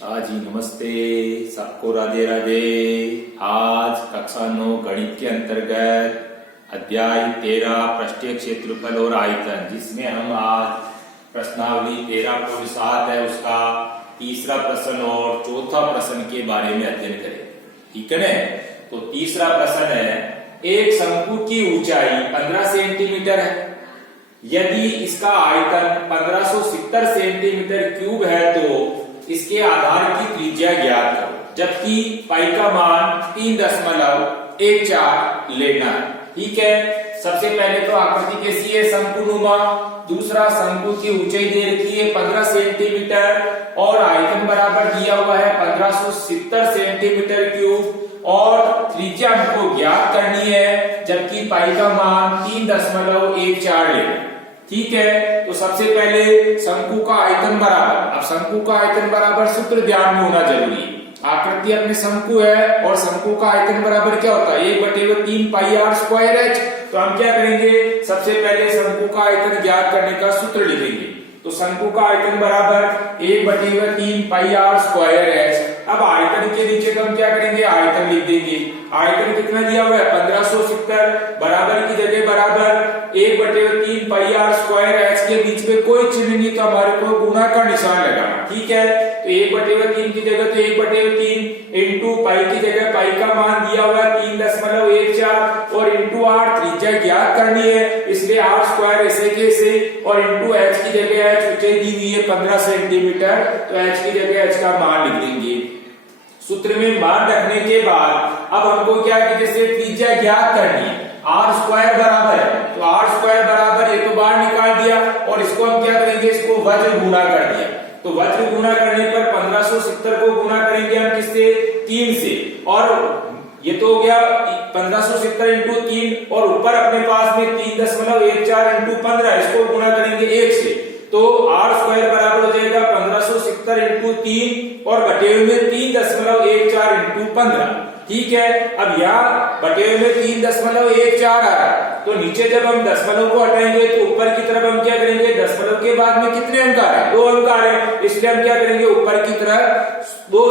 जी नमस्ते, सबको राधे राधे। आज कक्षा 9 गणित के अंतर्गत अध्याय 13 पृष्ठीय क्षेत्रफल और आयतन, जिसमें हम आज प्रश्नावली 13.7 है उसका तीसरा प्रश्न और चौथा प्रश्न के बारे में अध्ययन करें। ठीक है ना? तो तीसरा प्रश्न है, एक शंकु की ऊंचाई 15 सेंटीमीटर है। यदि इसका आयतन 1570 सेंटीमीटर क्यूब है तो इसके आधार की त्रिज्या ज्ञात करो, जबकि पाई का मान 3.14 लेना है। ठीक है, सबसे पहले तो आकृति कैसी है, शंकुनुमा। दूसरा, शंकु की ऊंचाई दे रखी है 15 सेंटीमीटर और आयतन बराबर दिया हुआ है 1570 सेंटीमीटर क्यूब और त्रिज्या हमको ज्ञात करनी है, जबकि पाई का मान 3.14 लेना। ठीक है, तो सबसे पहले शंकु का आयतन बराबर, अब शंकु का आयतन बराबर सूत्र ध्यान में होना जरूरी है। आकृति अपने शंकु है और शंकु का आयतन बराबर क्या होता है, 1/3 पाई आर स्क्वायर एच। तो हम क्या करेंगे, सबसे पहले शंकु का आयतन ज्ञात करने का सूत्र लिखेंगे। तो शंकु का आयतन बराबर 1/3 पाई आर स्क्वायर एच। अब आयतन के नीचे तो हम क्या करेंगे, आयतन लिख देंगे। आयतन कितना दिया हुआ है, 1570, बराबर की जगह बराबर 1/3 पाई आर स्क्वायर एच के बीच में कोई चिन्ह नहीं, तो हमारे को गुणा का निशान लगाना। ठीक है, तो 1/3 की जगह तो 1/3 इंटू पाई की जगह पाई का मान दिया हुआ है 3.14 और इंटू आर त्रिज्या ज्ञात करनी है, इसलिए आर स्क्वायर ऐसे कैसे और इंटू एच की जगह एच ऊंचाई दी हुई है 15 सेंटीमीटर, तो एच की जगह एच का मान लिख देंगे। सूत्र में मान रखने के बाद अब हमको क्या कि जैसे त्रिज्या ज्ञात करनी है, आर स्क्वायर बराबर है, तो आर स्क्वायर बराबर ये तो बाहर निकाल दिया और इसको हम क्या करेंगे, इसको वज्र गुणा कर दिया। तो वज्र गुणा करने पर 1570 को गुणा करेंगे हम किससे, 3 से, और ये तो हो गया 1570 इंटू 3 और ऊपर अपने पास में 3.14 इंटू 15, इसको गुणा करेंगे 1 से, तो आर स्क्वायर बराबर हो जाएगा 1570 इंटू 3 और बटे हुए में 3.14 इंटू 15। ठीक है, अब यहाँ बटे हुए में 3.14 आ रहा है, तो नीचे जब हम दशमलव को हटाएंगे तो ऊपर की तरफ हम क्या करेंगे, दशमलव के बाद में कितने अंक आ रहे हैं, 2 अंक आ रहे हैं, इसलिए हम क्या करेंगे, ऊपर की तरफ 2,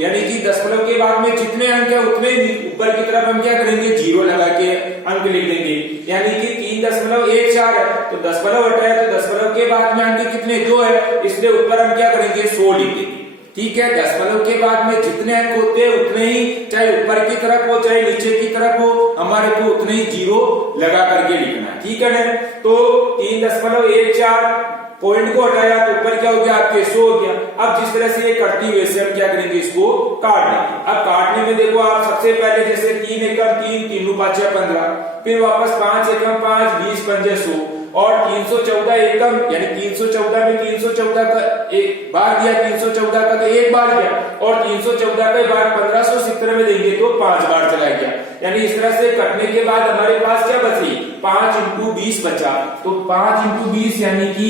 यानी कि दशमलव के बाद में जितने अंक है उतने ऊपर की तरफ हम क्या करेंगे, 0 लगा के अंक लिख देंगे। यानी कि 3.14 है, तो दशमलव हटाया तो दशमलव के बाद में अंक कितने, 2 है, इसलिए ऊपर हम क्या करेंगे, 100 लिख देंगे। ठीक है, दशमलव के बाद में जितने अंक होते हैं उतने ही, चाहे ऊपर की तरफ हो चाहे नीचे की तरफ हो, हमारे को उतने ही 0 लगा करके लिखना है। ठीक है ना? तो 3.14 पॉइंट को हटाया तो ऊपर क्या हो गया, आपके 100 हो गया। अब जिस तरह से ये कटती हुई वैसे हम क्या करेंगे, इसको काट लेंगे। अब काटने में देखो आप, सबसे पहले जैसे 3 एकम 3, 3 5 15, फिर वापस 5 एकम 5, 20 पंजे 100 और 314 एकम, यानी 314 में 314 का एक बार दिया, 314 का तो एक बार गया और 314 का बार 1570 में देंगे तो 5 बार चला गया। यानी इस तरह से कटने के बाद हमारे पास क्या बची, 5 इंटू 20 बचा, तो 5 इंटू 20 यानी कि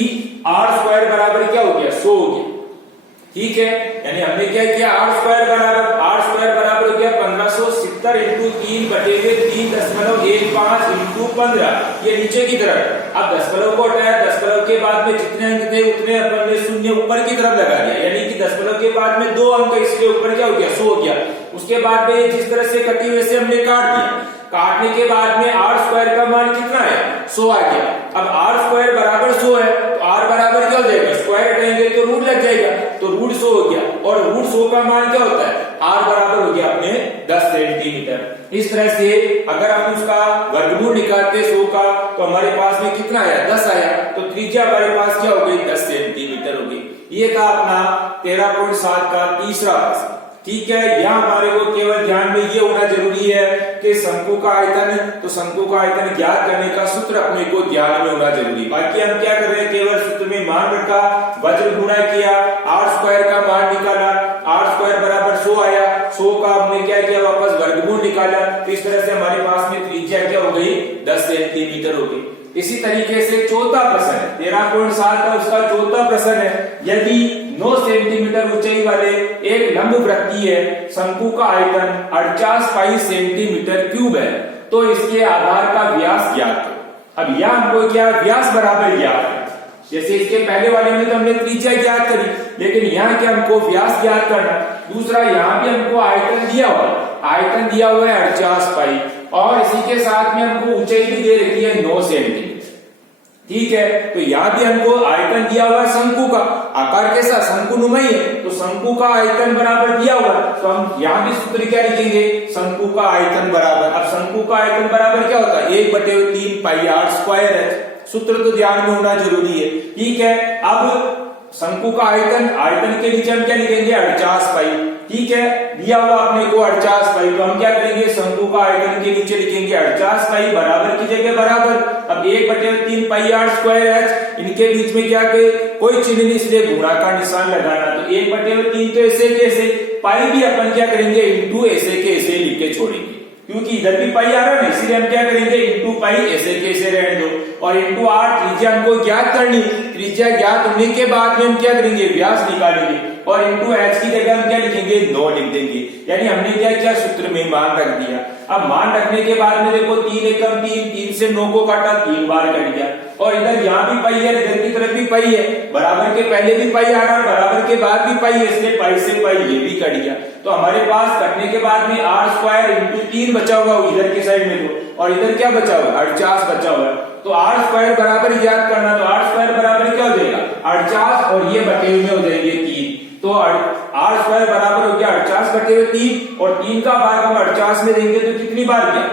आर स्क्वायर बराबर क्या हो गया, 100 हो गया। ठीक है, यानी हमने क्या किया, आर स्क्वायर बराबर हो गया 1570 इंटू 3 बटे हुए 3.15 इंटू 15, ये नीचे की तरफ। अब दशमलव को हटाया, दशमलव के बाद में जितने अंक थे उतने अपन ने शून्य ऊपर की तरफ लगा दिया, यानी कि दशमलव के बाद में 2 अंक, इसके ऊपर क्या हो गया, 100 हो गया। उसके बाद में जिस तरह से कटी वैसे हमने काट दिया, काटने के बाद में आर स्क्वायर का मान कितना है, 100 आ गया। अब आर स्क्वायर बराबर 100 है, तो आर बराबर क्या हो जाएगा, स्क्वायर हटाएंगे तो रूट लग जाएगा, तो रूट 100 हो गया और रूट 100 का मान क्या होता है, आर बराबर हो गया अपने 10 सेंटीमीटर। इस तरह से अगर हम उसका वर्गमूल निकालते 100 का तो हमारे पास में कितना आया, 10 आया, तो त्रिज्या हमारे पास क्या हो गई, 10 सेंटीमीटर हो गई। ये था अपना 13.7 का तीसरा प्रश्न। ठीक है, यहाँ हमारे को केवल ध्यान में ये होना जरूरी है कि शंकु का आयतन, तो शंकु का आयतन ज्ञात करने का सूत्र अपने को ध्यान में होना जरूरी। बाकी हम क्या कर रहे हैं, केवल सूत्र में मान रखा, वज्र गुणा किया, आर स्क्वायर का मान निकाला, आर स्क्वायर बराबर 100 आया, 100 का हमने क्या किया, वापस वर्गमूल निकाला, तो इस तरह से हमारे पास में त्रिज्या क्या हो गई, 10 सेंटीमीटर हो गई। इसी तरीके से चौथा प्रश्न है, 13.7 का उसका चौथा प्रश्न है, यदि 9 सेंटीमीटर ऊंचाई वाले एक लंब वृत्तीय है, शंकु का आयतन 48 पाई सेंटीमीटर क्यूब है, तो इसके आधार का व्यास ज्ञात करो। अब यह हमको क्या, व्यास बराबर ज्ञात है, जैसे इसके पहले वाले में तो हमने त्रिज्या ज्ञात करी, लेकिन यहाँ क्या हमको व्यास ज्ञात करना। दूसरा यहाँ भी हमको आयतन दिया हुआ है, आयतन दिया हुआ है 48 पाई, और इसी के साथ में हमको ऊंचाई भी दे रखी है 9 सेंटीमीटर। ठीक है, तो यहाँ भी हमको आयतन दिया हुआ है शंकु का, आकार कैसा शंकुनुमा ही है, तो शंकु का आयतन बराबर दिया हुआ है, तो हम यहाँ भी सूत्र क्या लिखेंगे, शंकु का आयतन बराबर। अब शंकु का आयतन बराबर क्या होता है, 1/3 पाई r स्क्वायर है। सूत्र तो ध्यान में होना जरूरी है। ठीक है, अब शंकु का आयतन, आयतन के नीचे हम क्या लिखेंगे 48 पाई। ठीक है, दिया हुआ अपने को 48 पाई, तो हम क्या करेंगे शंकु का आयतन के नीचे लिखेंगे 48 पाई, बराबर की जगह बराबर। अब 1/3 पाई r स्क्वायर h, इनके बीच में क्या के कोई चिन्ह नहीं, इसलिए गुणा का निशान लगाना। तो 1/3 तो ऐसे कैसे, पाई भी अपन क्या करेंगे इंटू ऐसे के ऐसे लिख के छोड़ेंगे, क्योंकि इधर भी पाई आ रहा है ना, इसलिए हम क्या करेंगे इंटू पाई ऐसे कैसे रहने दो, और इंटू r त्रिज्या हमको ज्ञात करनी। त्रिज्या ज्ञात होने के बाद में हम क्या करेंगे व्यास निकालेंगे, और इंटू h की जगह हम क्या लिखेंगे 9 लिख देंगे। यानी हमने क्या किया सूत्र में मान रख दिया। अब मान रखने के बाद में देखो 3 एकम 3, 3 से 9 को काटा 3 बार कट गया, और इधर यहाँ भी पाई है, इधर की तरफ भी पाई है, बराबर के पहले भी पाई आ रहा है, बराबर के बाद भी पाई है, इसलिए पाई से पाई ये भी कट गया। तो हमारे पास कटने के बाद में r स्क्वायर इंटू 3 बचा हुआ इधर के साइड में, तो और इधर क्या बचा हुआ 48 बचा हुआ है। तो r स्क्वायर बराबर याद करना, तो r स्क्वायर बराबर क्या हो जाएगा 48, और ये बटे हुए में हो जाएंगे 3। तो r स्क्वायर बराबर हो गया 48/3, और 3 का भाग हम 48 में देंगे तो कितनी बार गया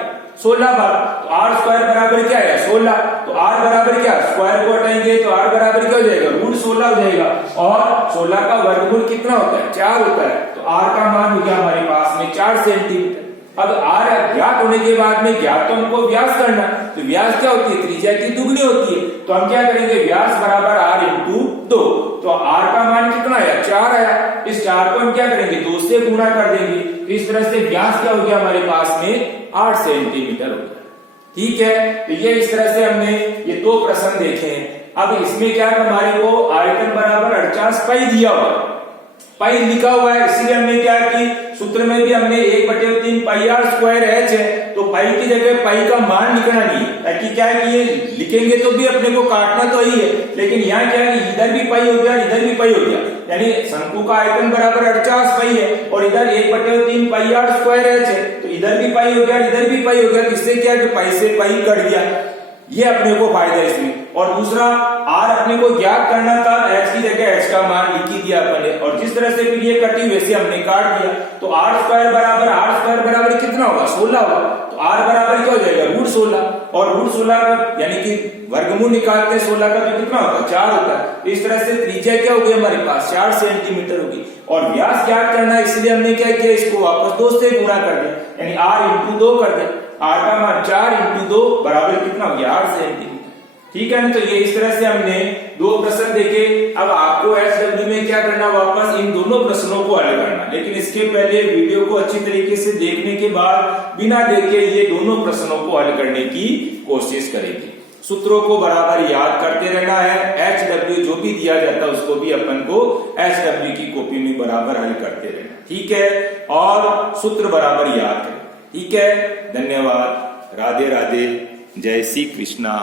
16 बार। तो r स्क्वायर बराबर क्या है 16, तो r बराबर क्या, स्क्वायर को हटाएंगे तो r बराबर क्या हो जाएगा √16 हो जाएगा, और 16 का वर्गमूल कितना होता है 4 होता है। तो r का मान हो गया हमारे पास में 4 सेंटीमीटर। अब r ज्ञात होने के बाद में ज्ञात तो हमको व्यास करना, तो व्यास क्या होती है त्रिज्या की दुगनी होती है, तो हम क्या करेंगे व्यास बराबर r इंटू 2। तो r का मान कितना आया 4 आया, इस 4 को हम क्या करेंगे 2 से गुणा कर देंगे, तो इस तरह से व्यास क्या हो गया हमारे पास में 8 सेंटीमीटर हो गया। ठीक है, तो ये इस तरह से हमने ये 2 प्रश्न देखे हैं। अब इसमें क्या है हमारे को आयतन बराबर 48 पाई दिया हुआ, पाई लिखा हुआ है, इसलिए हमने क्या कि सूत्र में भी हमने 1/3 पाई r स्क्वायर h है, तो पाई की जगह पाई का मान लिखना नहीं है, ताकि क्या है कि ये लिखेंगे तो भी अपने को काटना तो ही है, लेकिन यहाँ क्या है कि इधर भी पाई हो गया इधर भी पाई हो गया, यानी शंकु का आयतन बराबर 48 पाई है, और इधर 1/3 पाई r स्क्वायर h है, तो इधर भी पाई हो गया इधर भी पाई हो गया, इससे क्या है कि पाई से पाई कट गया, ये अपने को फायदा है इसमें। और दूसरा r अपने को ज्ञात करना था, h की जगह h का मान लिख ही दिया अपने, और जिस तरह से फिर ये कटी वैसे हमने काट दिया। तो r स्क्वायर बराबर कितना होगा 16 होगा, तो r बराबर क्या हो जाएगा √16, और √16 का यानी कि वर्गमूल निकालते हैं 16 का तो कितना होता है 4 होता है। तो इस तरह से त्रिज्या क्या होगी हमारे पास 4 सेंटीमीटर होगी, और व्यास ज्ञात करना है, इसलिए हमने क्या किया इसको वापस 2 से गुणा कर दिया, यानी r इंटू 2 कर दिया, r का मान 4 इंटू 2 बराबर कितना हो गया 8 सेंटीमीटर। ठीक है ना, तो ये इस तरह से हमने 2 प्रश्न देखे। अब आपको SW में क्या करना, वापस इन दोनों प्रश्नों को हल करना, लेकिन इसके पहले वीडियो को अच्छी तरीके से देखने के बाद बिना देखे ये दोनों प्रश्नों को हल करने की कोशिश करेंगे। सूत्रों को बराबर याद करते रहना है, HW जो भी दिया जाता है उसको भी अपन को HW की कॉपी में बराबर हल करते रहना। ठीक है, और सूत्र बराबर याद करें। ठीक है, धन्यवाद, राधे राधे, जय श्री कृष्णा।